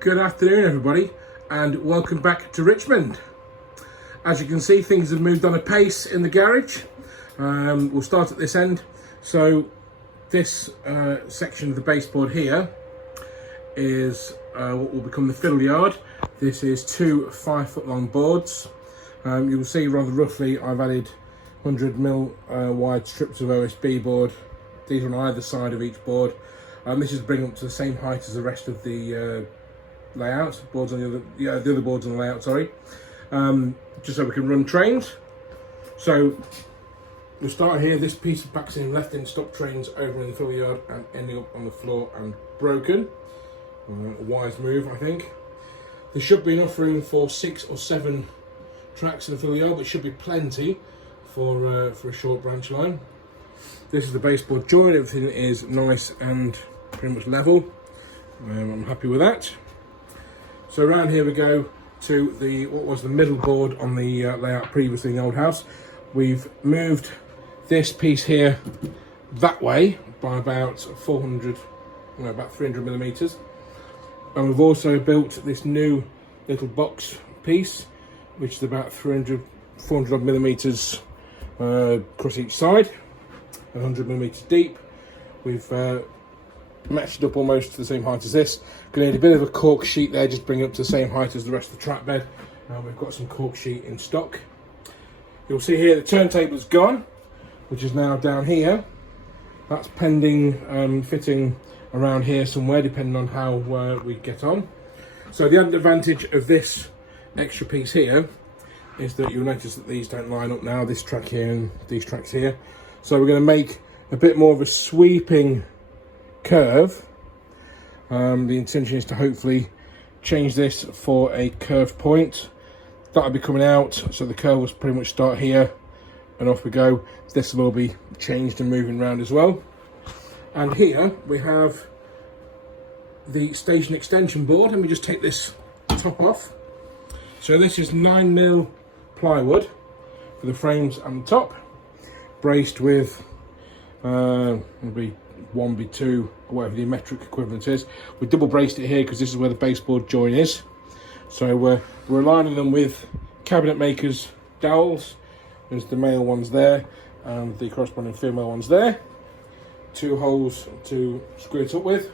Good afternoon everybody and welcome back to Richmond. As you can see, things have moved on a pace in the garage. We'll start at this end. So this section of the baseboard here is what will become the fiddle yard. This is two 5-foot long boards. You will see rather roughly I've added 100mm wide strips of OSB board. These are on either side of each board. This is bringing up to the same height as the rest of the layout. Boards on the other boards on the layout, sorry. Just so we can run trains. So we'll start here. This piece of backs in left in stop trains over in the fiddle yard and ending up on the floor and broken. A wise move, I think. There should be enough room for 6 or 7 tracks in the fiddle yard, but should be plenty for a short branch line. This is the baseboard joint. Everything is nice and pretty much level. I'm happy with that. So around here we go to what was the middle board on the layout previously in the old house. We've moved this piece here that way by about 300mm, and we've also built this new little box piece, which is about 400 odd millimeters across each side, 100mm deep. We've matched it up almost to the same height as this. Gonna need a bit of a cork sheet there, just bring it up to the same height as the rest of the track bed. We've got some cork sheet in stock. You'll see here the turntable's gone, which is now down here. That's pending fitting around here somewhere, depending on how we get on. So the advantage of this extra piece here is that you'll notice that these don't line up now, this track here and these tracks here. So we're going to make a bit more of a sweeping curve. The intention is to hopefully change this for a curved point. That'll be coming out, so the curve will pretty much start here and off we go. This will all be changed and moving around as well. And here we have the station extension board. Let me just take this top off. So this is 9mm plywood for the frames and the top, braced with maybe 1B2 or whatever the metric equivalent is. We double braced it here because this is where the baseboard joint is. So we're aligning them with cabinet makers dowels. There's the male ones there and the corresponding female ones there. 2 holes to screw it up with.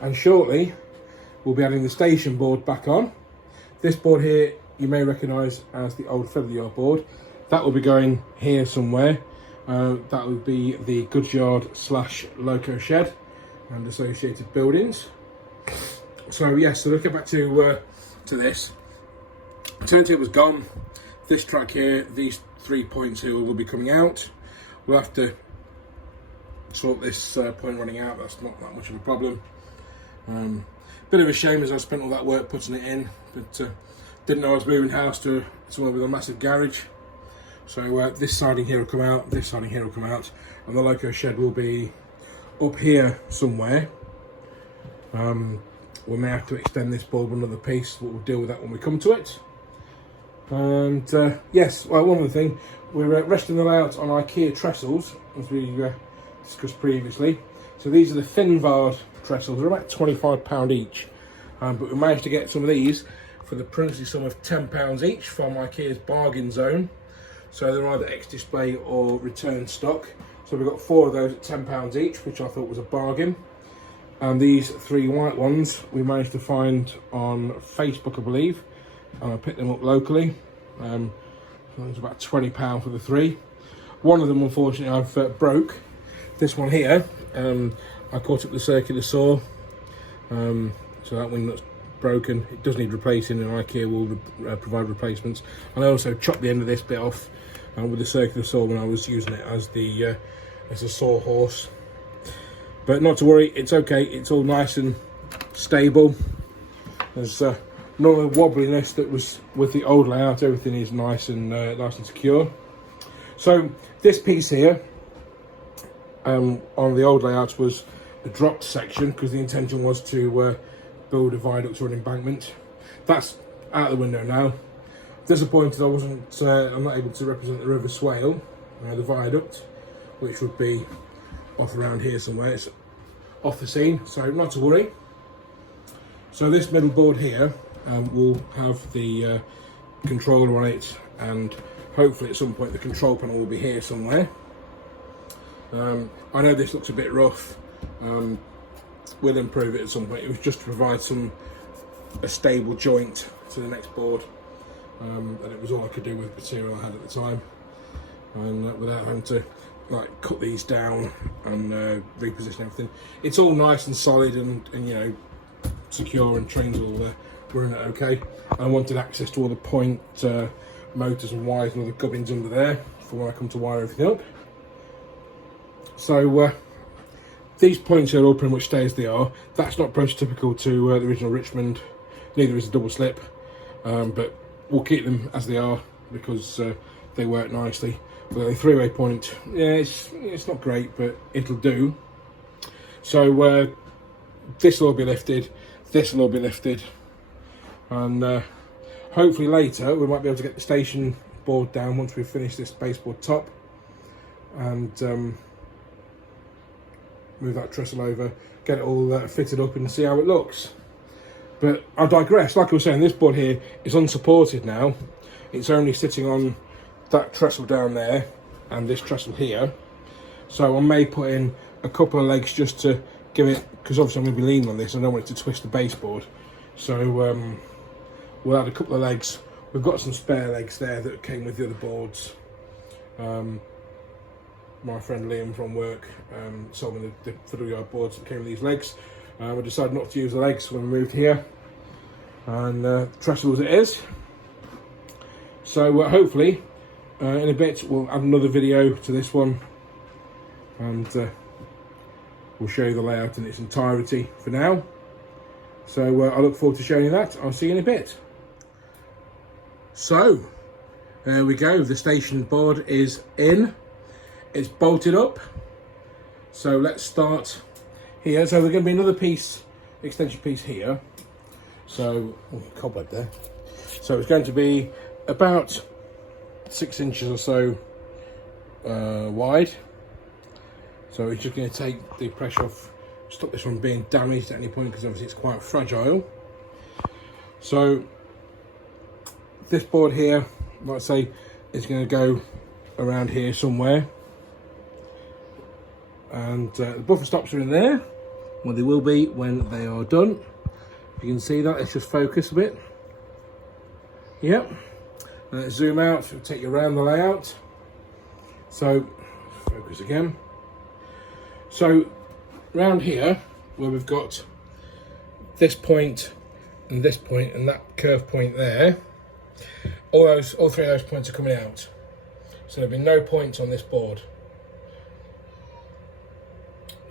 And shortly we'll be adding the station board back on. This board here you may recognise as the old fiddle yard board. That will be going here somewhere. That would be the goods yard / loco shed and associated buildings. So yes, so let's get back to this. The turntable was gone. This track here, these 3 points here will be coming out. We'll have to sort this point running out. That's not that much of a problem. Bit of a shame as I spent all that work putting it in, but didn't know I was moving house to somewhere with a massive garage. So this siding here will come out, this siding here will come out, and the loco shed will be up here somewhere. We may have to extend this board one other piece, but we'll deal with that when we come to it. And yes, well, one other thing, we're resting the layout on IKEA trestles, as we discussed previously. So these are the Finvad trestles. They're about £25 each, but we managed to get some of these for the princely sum of £10 each from IKEA's bargain zone. So they're either ex-display or return stock. So we've got 4 of those at £10 each, which I thought was a bargain. And these 3 white ones we managed to find on Facebook, I believe, and I picked them up locally. So it was about £20 for the 3. One of them, unfortunately, I've broke. This one here, I caught up the circular saw, so that wing nut's broken. It does need replacing, and IKEA will provide replacements. And I also chopped the end of this bit off with the circular saw when I was using it as a sawhorse. But not to worry, it's okay. It's all nice and stable. There's none of the wobbliness that was with the old layout. Everything is nice and secure. So this piece here on the old layout was a dropped section because the intention was to build a viaduct or an embankment. That's out the window now. Disappointed I'm not able to represent the River Swale, the viaduct, which would be off around here somewhere. It's off the scene, so not to worry. So this middle board here will have the controller on it, and hopefully at some point the control panel will be here somewhere. I know this looks a bit rough. We'll improve it at some point. It was just to provide a stable joint to the next board, and it was all I could do with the material I had at the time, and without having to like cut these down and reposition everything. It's all nice and solid and you know, secure, and trains all running it okay. I wanted access to all the point motors and wires and all the gubbins under there for when I come to wire everything up. So these points here all pretty much stay as they are. That's not prototypical to the original Richmond, neither is a double slip, but we'll keep them as they are because they work nicely. But the three-way point, yeah, it's not great, but it'll do. So this will all be lifted, this will all be lifted, and hopefully later we might be able to get the station board down once we finish this baseboard top, and move that trestle over, get it all fitted up and see how it looks. But I digress. Like I was saying, this board here is unsupported now. It's only sitting on that trestle down there and this trestle here. So I may put in a couple of legs just to give it, because obviously I'm going to be leaning on this and I don't want it to twist the baseboard. So we'll add a couple of legs. We've got some spare legs there that came with the other boards. My friend Liam from work sold me the fiddle yard boards that came with these legs. We decided not to use the legs when we moved here, and trestle as it is. So hopefully in a bit we'll add another video to this one, and we'll show you the layout in its entirety for now. So I look forward to showing you that. I'll see you in a bit. So there we go, the station board is in. It's bolted up. So let's start here. So there's going to be another piece, extension piece here. So, cobweb there. So it's going to be about 6 inches or so wide. So it's just going to take the pressure off, stop this from being damaged at any point, because obviously it's quite fragile. So this board here, like I say, is going to go around here somewhere. And the buffer stops are in there. Well, they will be when they are done. If you can see that, let's just focus a bit. Yep. Let's zoom out, it'll take you around the layout. So, focus again. So, round here, where we've got this point and that curve point there, all three of those points are coming out. So there'll be no points on this board.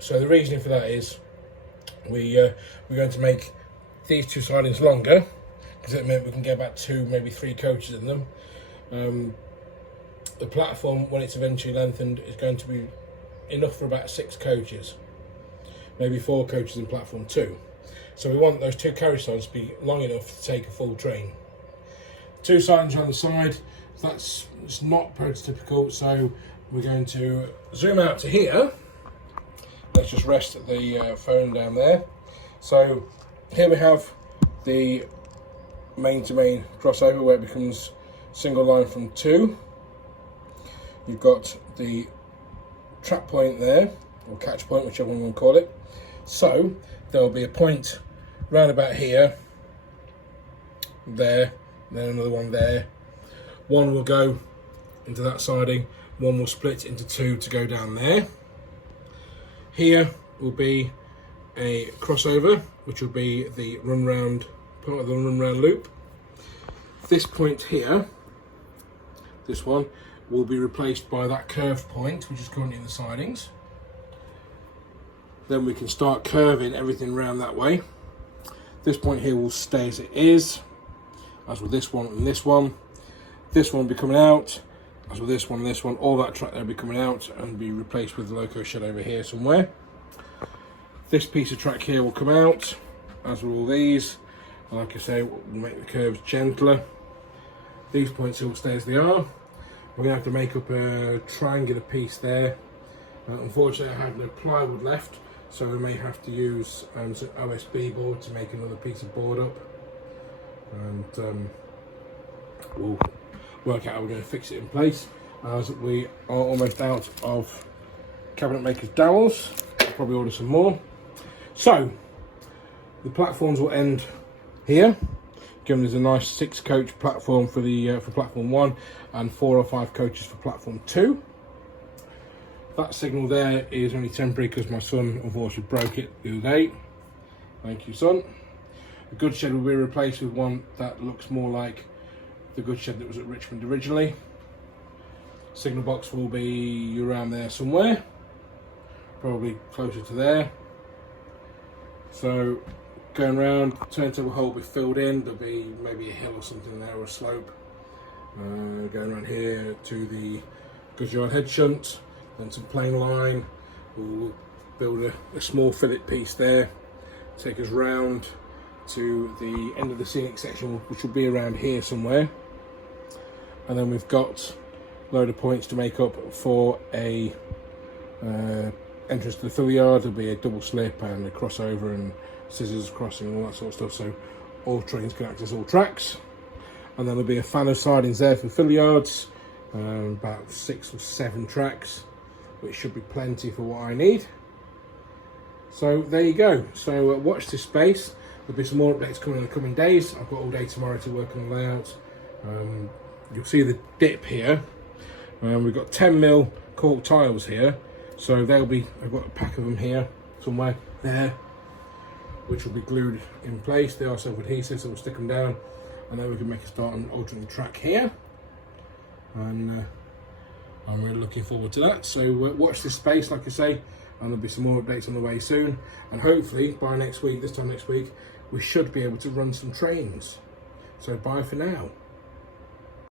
So the reasoning for that is we're going to make these two sidings longer, because it meant we can get about 2, maybe 3 coaches in them. The platform, when it's eventually lengthened, is going to be enough for about 6 coaches, maybe 4 coaches in platform 2. So we want those 2 carriage sidings to be long enough to take a full train. 2 sidings on the side, it's not prototypical, so we're going to zoom out to here. Let's just rest the phone down there. So here we have the main to main crossover, where it becomes single line from 2. You've got the trap point there, or catch point, whichever one you want to call it. So there will be a point round about here, there, then another one there. One will go into that siding, one will split into 2 to go down there. Here will be a crossover, which will be the run round, part of the run round loop. This point here, this one, will be replaced by that curved point, which is currently in the sidings. Then we can start curving everything around that way. This point here will stay as it is, as with this one and this one. This one will be coming out, as with this one and this one. All that track there will be coming out and be replaced with the loco shed over here somewhere. This piece of track here will come out, as will all these. Like I say, we'll make the curves gentler. These points will stay as they are. We're going to have to make up a triangular piece there. Unfortunately, I had no plywood left, so they may have to use some OSB board to make another piece of board up, and we'll work out how we're going to fix it in place, as we are almost out of cabinet makers dowels. I'll probably order some more. So the platforms will end here, given there's a nice 6-coach platform for the for platform 1 and 4 or 5 coaches for platform 2. That signal there is only temporary because my son unfortunately broke it the other day. Thank you, son. The goods shed will be replaced with one that looks more like the goods shed that was at Richmond originally. Signal box will be around there somewhere, probably closer to there. So going around, turntable hole will be filled in. There'll be maybe a hill or something there, or a slope. Going around here to the goods yard head shunt, then some plain line. We'll build a small fillet piece there, take us round to the end of the scenic section, which will be around here somewhere. And then we've got a load of points to make up for a entrance to the fill yard. There'll be a double slip and a crossover and scissors crossing and all that sort of stuff, so all trains can access all tracks. And then there'll be a fan of sidings there for fill yards, about 6 or 7 tracks, which should be plenty for what I need. So there you go. So watch this space. There'll be some more updates coming in the coming days. I've got all day tomorrow to work on the layout. You'll see the dip here. We've got 10mm cork tiles here, so they'll be, I've got a pack of them here somewhere there, which will be glued in place. They are self-adhesive, so we'll stick them down, and then we can make a start on altering the track here. And I'm really looking forward to that. So watch this space, like I say, and there'll be some more updates on the way soon. And hopefully by next week, this time next week, we should be able to run some trains. So bye for now.